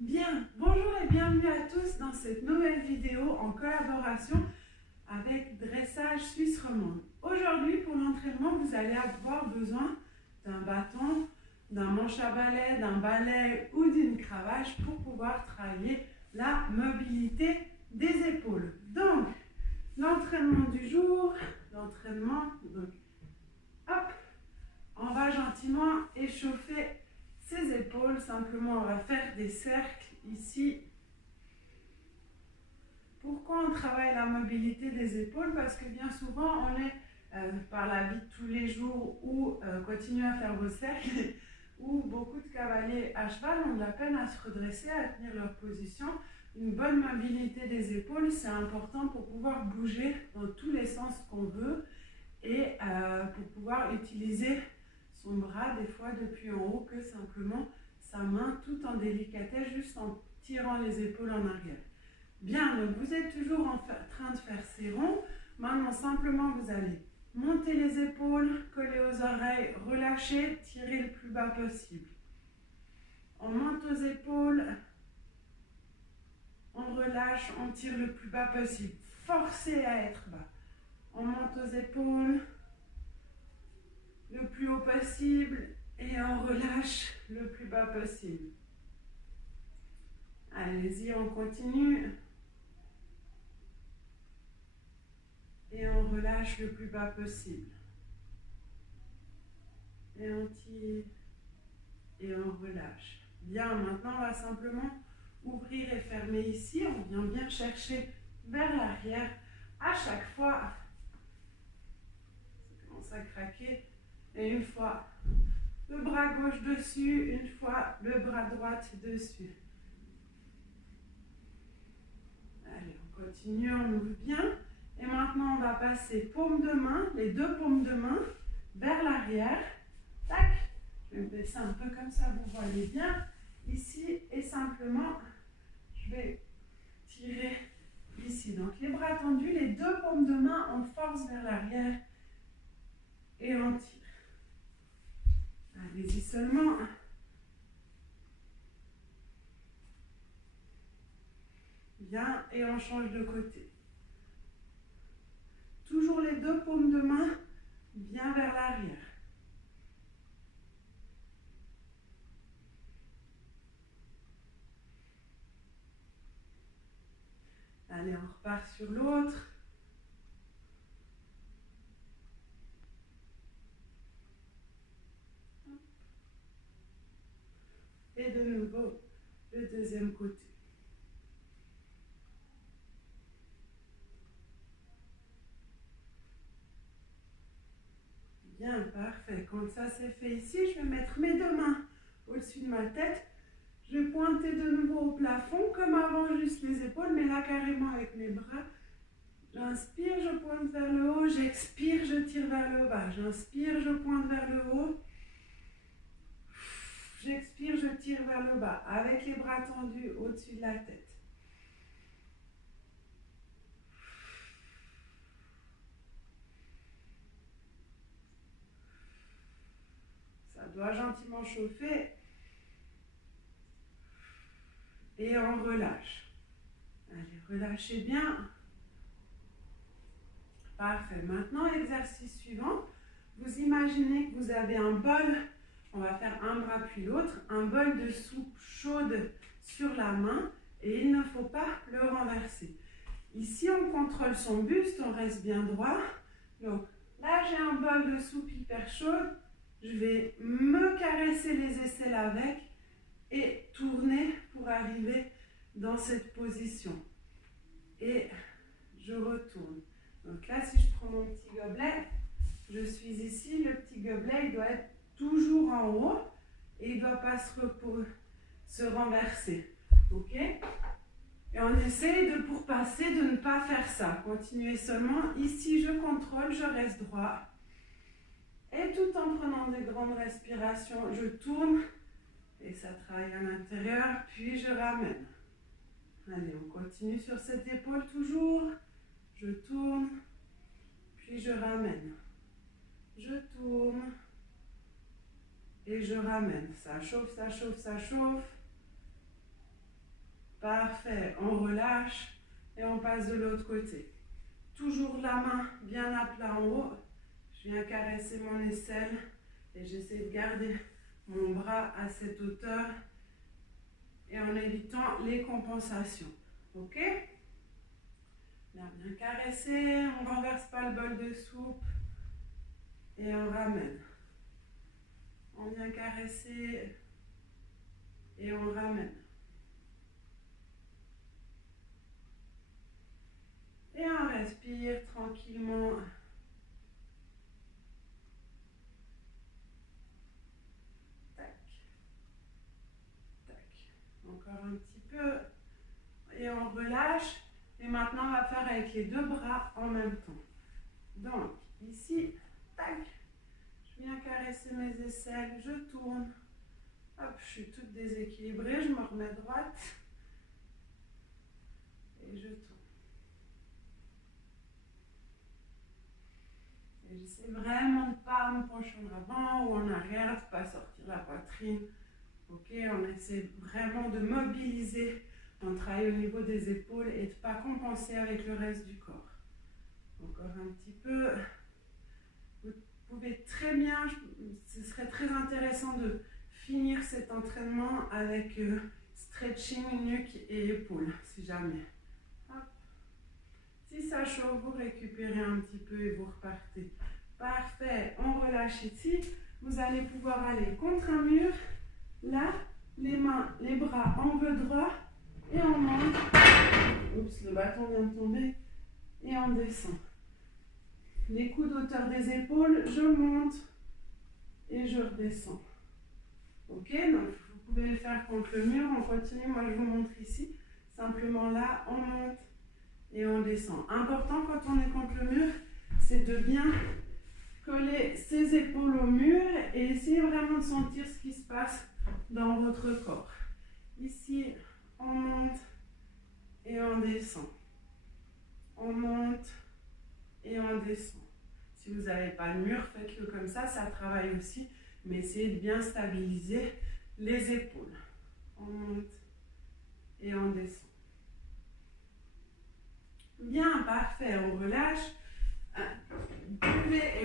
Bien, bonjour et bienvenue à tous dans cette nouvelle vidéo en collaboration avec Dressage Suisse Romande. Aujourd'hui, pour l'entraînement, vous allez avoir besoin d'un bâton, d'un manche à balai, d'un balai ou d'une cravache pour pouvoir travailler la mobilité des épaules. Donc, l'entraînement du jour, donc, hop, on va gentiment échauffer ses épaules. Simplement, on va faire des cercles ici. Pourquoi on travaille la mobilité des épaules? Parce que bien souvent, on est par la vie de tous les jours ou continuez à faire vos cercles ou beaucoup de cavaliers à cheval ont de la peine à se redresser, à tenir leur position. Une bonne mobilité des épaules, c'est important pour pouvoir bouger dans tous les sens qu'on veut et pour pouvoir utiliser son bras des fois depuis en haut que simplement sa main tout en délicatesse, juste en tirant les épaules en arrière. Bien, donc vous êtes toujours en train de faire ces ronds. Maintenant, simplement, vous allez monter les épaules, coller aux oreilles, relâcher, tirer le plus bas possible. On monte aux épaules, on relâche, on tire le plus bas possible. Forcez à être bas. On monte aux épaules, le plus haut possible et on relâche le plus bas possible. Allez-y, on continue. Et on relâche le plus bas possible. Et on tire et on relâche. Bien, maintenant on va simplement ouvrir et fermer ici. On vient bien chercher vers l'arrière. À chaque fois, ça commence à craquer. Et une fois, le bras gauche dessus, une fois, le bras droit dessus. Allez, on continue, on ouvre bien. Et maintenant, on va passer paume de main, les deux paumes de main, vers l'arrière. Tac, je vais me baisser un peu comme ça, vous voyez bien. Ici, et simplement, je vais tirer ici. Donc, les bras tendus, les deux paumes de main, on force vers l'arrière et on tire. Allez-y seulement. Bien, et on change de côté. Toujours les deux paumes de main bien vers l'arrière. Allez, on repart sur l'autre. Et de nouveau, le deuxième côté. Bien, parfait. Quand ça c'est fait ici, je vais mettre mes deux mains au-dessus de ma tête. Je vais pointer de nouveau au plafond, comme avant, juste les épaules, mais là carrément avec mes bras. J'inspire, je pointe vers le haut, j'expire, je tire vers le bas. J'inspire, je pointe vers le haut. J'expire, je tire vers le bas, avec les bras tendus au-dessus de la tête. Ça doit gentiment chauffer. Et on relâche. Allez, relâchez bien. Parfait. Maintenant, l'exercice suivant. Vous imaginez que vous avez un bol. On va faire un bras puis l'autre. Un bol de soupe chaude sur la main. Et il ne faut pas le renverser. Ici, on contrôle son buste. On reste bien droit. Donc, là, j'ai un bol de soupe hyper chaude. Je vais me caresser les aisselles avec et tourner pour arriver dans cette position. Et je retourne. Donc là, si je prends mon petit gobelet, je suis ici. Le petit gobelet, il doit être toujours en haut et il ne doit pas se renverser. Ok? Et on essaye de, pour passer, de ne pas faire ça. Continuez seulement. Ici, je contrôle, je reste droit. Et tout en prenant des grandes respirations, je tourne. Et ça travaille à l'intérieur, puis je ramène. Allez, on continue sur cette épaule toujours. Je tourne, puis je ramène. Je tourne et je ramène. Ça chauffe, ça chauffe, ça chauffe. Parfait. On relâche et on passe de l'autre côté. Toujours la main bien à plat en haut. Je viens caresser mon aisselle et j'essaie de garder mon bras à cette hauteur et en évitant les compensations. Ok? Bien, bien caresser. On ne renverse pas le bol de soupe et on ramène. On vient caresser et on ramène. Et on respire tranquillement. Tac, tac. Encore un petit peu. Et on relâche. Et maintenant, on va faire avec les deux bras en même temps. Donc, ici, tac. Je viens caresser mes aisselles. Je tourne. Hop, je suis toute déséquilibrée. Je me remets droite. Et je tourne. Et j'essaie vraiment de ne pas me pencher en avant ou en arrière, de ne pas sortir la poitrine. Ok, on essaie vraiment de mobiliser. On travaille au niveau des épaules et de ne pas compenser avec le reste du corps. Encore un petit peu. Vous pouvez très bien, ce serait très intéressant de finir cet entraînement avec stretching, nuque et épaules, si jamais. Hop. Si ça chauffe, vous récupérez un petit peu et vous repartez. Parfait, on relâche ici. Vous allez pouvoir aller contre un mur. Là, les mains, les bras angle droit et on monte. Oups, le bâton vient de tomber. Et on descend. Les coudes hauteur des épaules, je monte et je redescends. Ok, donc vous pouvez le faire contre le mur. On continue, moi je vous montre ici. Simplement là, on monte et on descend. Important quand on est contre le mur, c'est de bien coller ses épaules au mur et essayer vraiment de sentir ce qui se passe dans votre corps. Ici, on monte et on descend. On monte et on descend. Si vous n'avez pas de mur, faites-le comme ça travaille aussi, mais essayez de bien stabiliser les épaules. On monte et on descend. Bien, parfait, on relâche.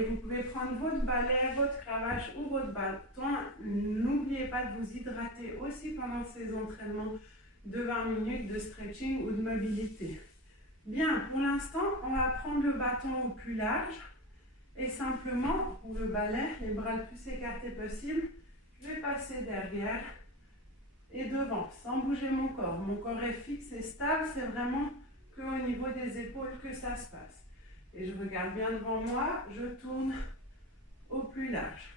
Vous pouvez prendre votre balai, votre cravache ou votre bâton. N'oubliez pas de vous hydrater aussi pendant ces entraînements de 20 minutes de stretching ou de mobilité. Bien, pour l'instant, on va prendre le bâton au plus large et simplement, pour le balai, les bras le plus écartés possible, je vais passer derrière et devant, sans bouger mon corps. Mon corps est fixe et stable, c'est vraiment qu'au niveau des épaules que ça se passe. Et je regarde bien devant moi, je tourne au plus large.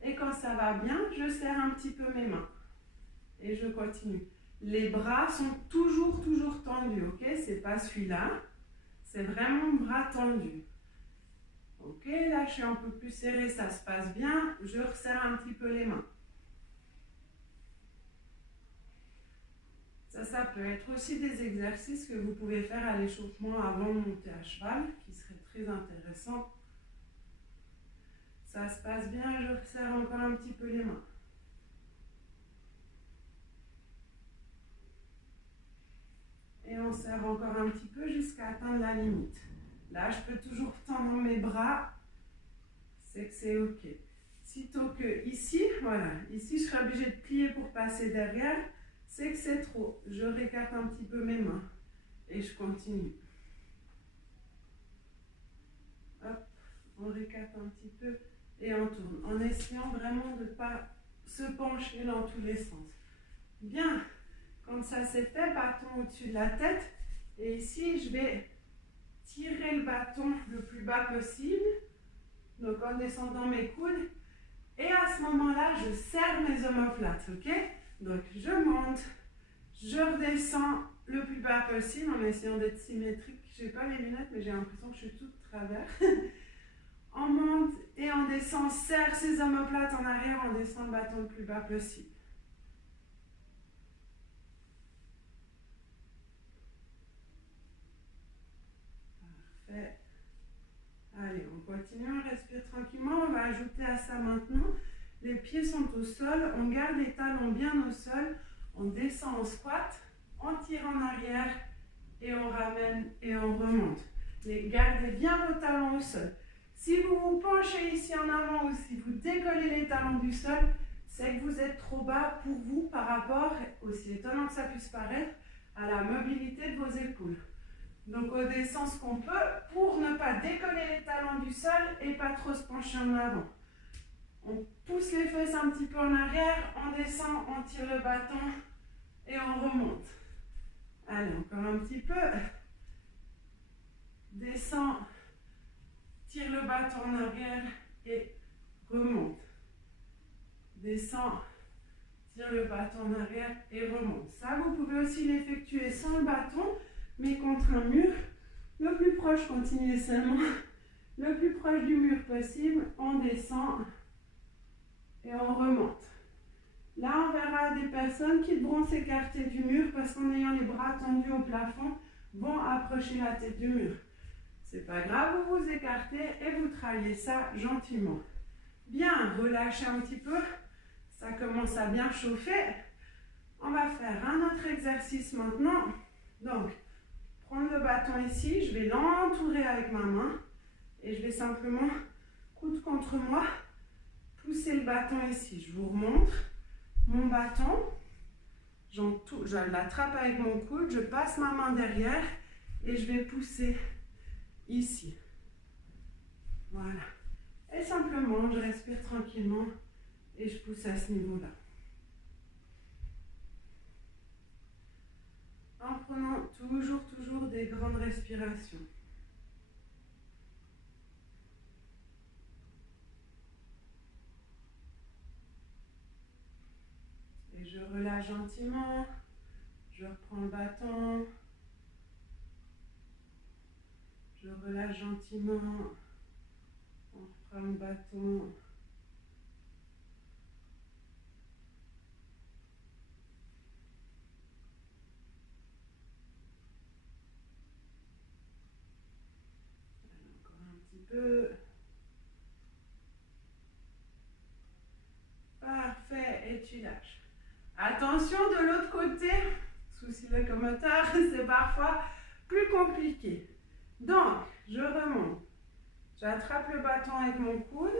Et quand ça va bien, je serre un petit peu mes mains. Et je continue. Les bras sont toujours tendus, ok? C'est pas celui-là. C'est vraiment bras tendus. Ok, là je suis un peu plus serrée, ça se passe bien. Je resserre un petit peu les mains. Ça peut être aussi des exercices que vous pouvez faire à l'échauffement avant de monter à cheval, qui serait très intéressant. Ça se passe bien, je resserre encore un petit peu les mains. Et on serre encore un petit peu jusqu'à atteindre la limite. Là, je peux toujours tendre mes bras, c'est que c'est ok. Sitôt que ici, voilà, ici je serai obligée de plier pour passer derrière, c'est que c'est trop. Je récarte un petit peu mes mains et je continue. Hop, on récarte un petit peu et on tourne, en essayant vraiment de ne pas se pencher dans tous les sens. Bien, quand ça c'est fait, bâton au-dessus de la tête, et ici je vais tirer le bâton le plus bas possible, donc en descendant mes coudes, et à ce moment-là, je serre mes omoplates, ok? Donc je monte, je redescends le plus bas possible en essayant d'être symétrique. Je n'ai pas les lunettes, mais j'ai l'impression que je suis toute de travers. On monte et on descend, serre ses omoplates en arrière, on descend le bâton le plus bas possible. Parfait. Allez, on continue, on respire tranquillement. On va ajouter à ça maintenant Les pieds sont au sol, on garde les talons bien au sol, on descend en squat, on tire en arrière et on ramène et on remonte. Mais gardez bien vos talons au sol. Si vous vous penchez ici en avant ou si vous décollez les talons du sol, c'est que vous êtes trop bas pour vous par rapport, aussi étonnant que ça puisse paraître, à la mobilité de vos épaules. Donc on descend ce qu'on peut pour ne pas décoller les talons du sol et pas trop se pencher en avant. On pousse les fesses un petit peu en arrière, on descend, on tire le bâton et on remonte. Allez, encore un petit peu. Descend, tire le bâton en arrière et remonte. Descend, tire le bâton en arrière et remonte. Ça, vous pouvez aussi l'effectuer sans le bâton, mais contre un mur. Le plus proche, continuez seulement. Le plus proche du mur possible, on descend et on remonte. Là, on verra des personnes qui devront s'écarter du mur parce qu'en ayant les bras tendus au plafond, vont approcher la tête du mur. C'est pas grave, vous vous écartez et vous travaillez ça gentiment. Bien, relâchez un petit peu. Ça commence à bien chauffer. On va faire un autre exercice maintenant. Donc, prendre le bâton ici, je vais l'entourer avec ma main et je vais simplement, coude contre moi, pousser le bâton ici. Je vous remontre mon bâton, je l'attrape avec mon coude, je passe ma main derrière et je vais pousser ici. Voilà. Et simplement, je respire tranquillement et je pousse à ce niveau-là. En prenant toujours des grandes respirations. Et je relâche gentiment, je reprends le bâton, je relâche gentiment, on reprend le bâton. Encore un petit peu. Parfait, et tu lâches. Attention de l'autre côté, souci locomoteur, c'est parfois plus compliqué. Donc, je remonte. J'attrape le bâton avec mon coude,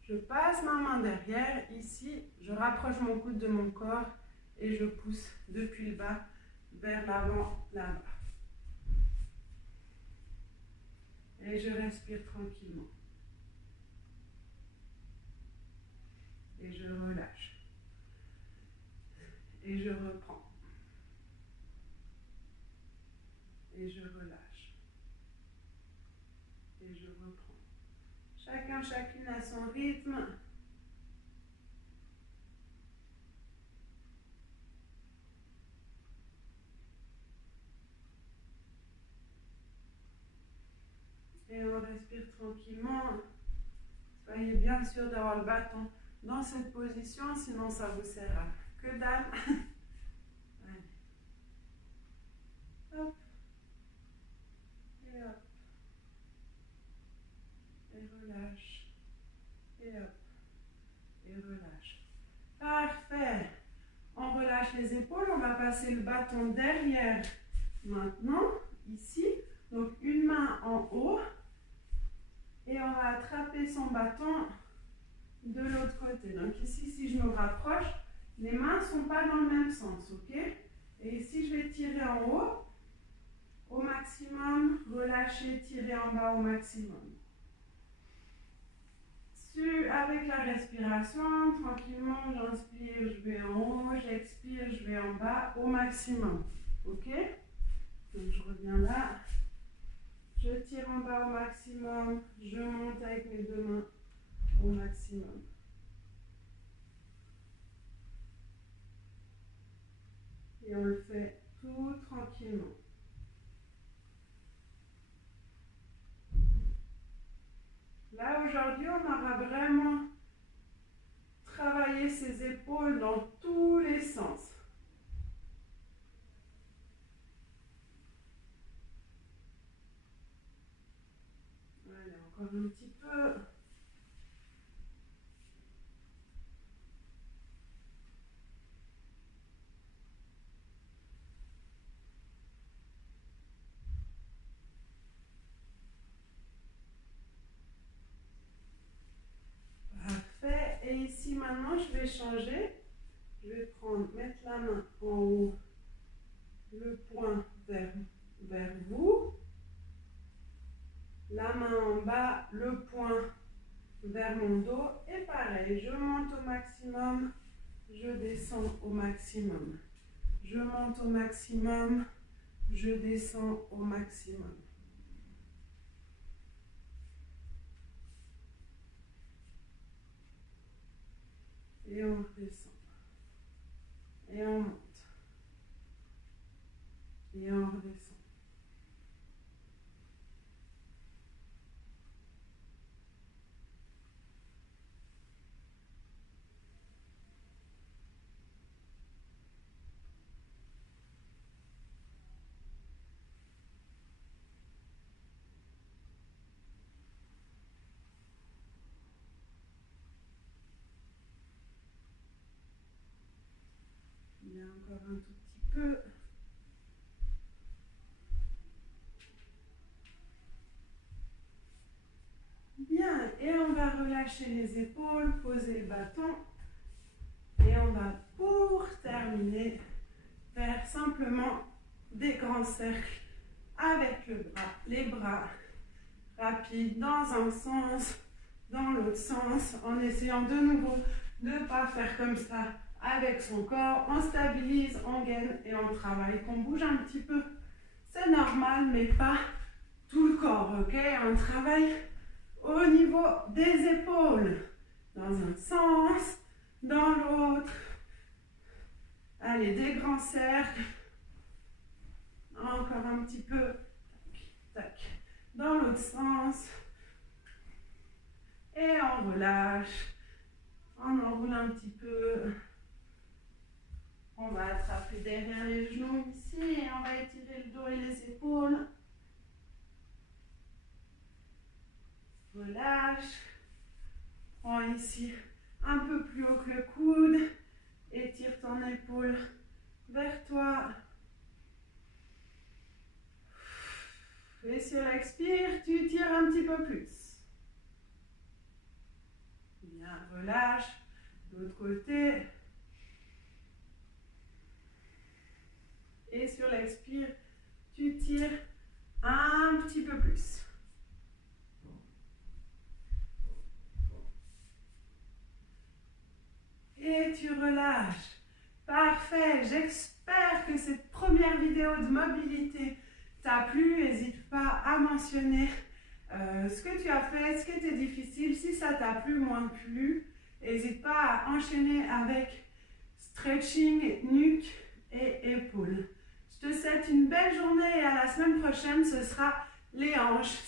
je passe ma main derrière, ici, je rapproche mon coude de mon corps et je pousse depuis le bas vers l'avant, là-bas. Et je respire tranquillement. Et je relâche. Et je reprends. Et je relâche. Et je reprends. Chacune à son rythme. Et on respire tranquillement. Soyez bien sûr d'avoir le bâton dans cette position, sinon ça vous sert à que dalle. Allez. Hop. Et hop. Et relâche. Et hop. Et relâche. Parfait. On relâche les épaules. On va passer le bâton derrière maintenant, ici. Donc une main en haut. Et on va attraper son bâton de l'autre côté. Donc ici, si je me rapproche, les mains ne sont pas dans le même sens, ok? Et ici, je vais tirer en haut au maximum, relâcher, tirer en bas au maximum. Avec la respiration, tranquillement, j'inspire, je vais en haut, j'expire, je vais en bas au maximum, ok? Donc je reviens là. Je tire en bas au maximum, je monte avec mes deux mains au maximum. Et on le fait tout tranquillement. Là, aujourd'hui, on aura vraiment travaillé ses épaules dans tous les sens. Allez, encore un petit peu. changer. Je vais mettre la main en haut, le poing vers vous. La main en bas, le poing vers mon dos. Et pareil, je monte au maximum, je descends au maximum. Je monte au maximum, je descends au maximum. Et on redescend. Et on monte. Et on redescend. Il y a encore un tout petit peu. Bien, et on va relâcher les épaules, poser le bâton. Et on va, pour terminer, faire simplement des grands cercles avec les bras rapides dans un sens, dans l'autre sens, en essayant de nouveau de ne pas faire comme ça avec son corps. On stabilise, on gaine et on travaille, qu'on bouge un petit peu. C'est normal, mais pas tout le corps, ok? On travaille au niveau des épaules, dans un sens, dans l'autre. Allez, des grands cercles. Encore un petit peu. Tac. Dans l'autre sens. Et on relâche. On enroule un petit peu. On va attraper derrière les genoux ici et on va étirer le dos et les épaules. Relâche. Prends ici un peu plus haut que le coude. Étire ton épaule vers toi. Et sur l'expire, tu tires un petit peu plus. Bien, relâche. De l'autre côté. Et sur l'expire, tu tires un petit peu plus. Et tu relâches. Parfait. J'espère que cette première vidéo de mobilité t'a plu. N'hésite pas à mentionner ce que tu as fait, ce qui était difficile. Si ça t'a plu, moins plu, n'hésite pas à enchaîner avec stretching, nuque et épaules. Je te souhaite une belle journée et à la semaine prochaine, ce sera les hanches.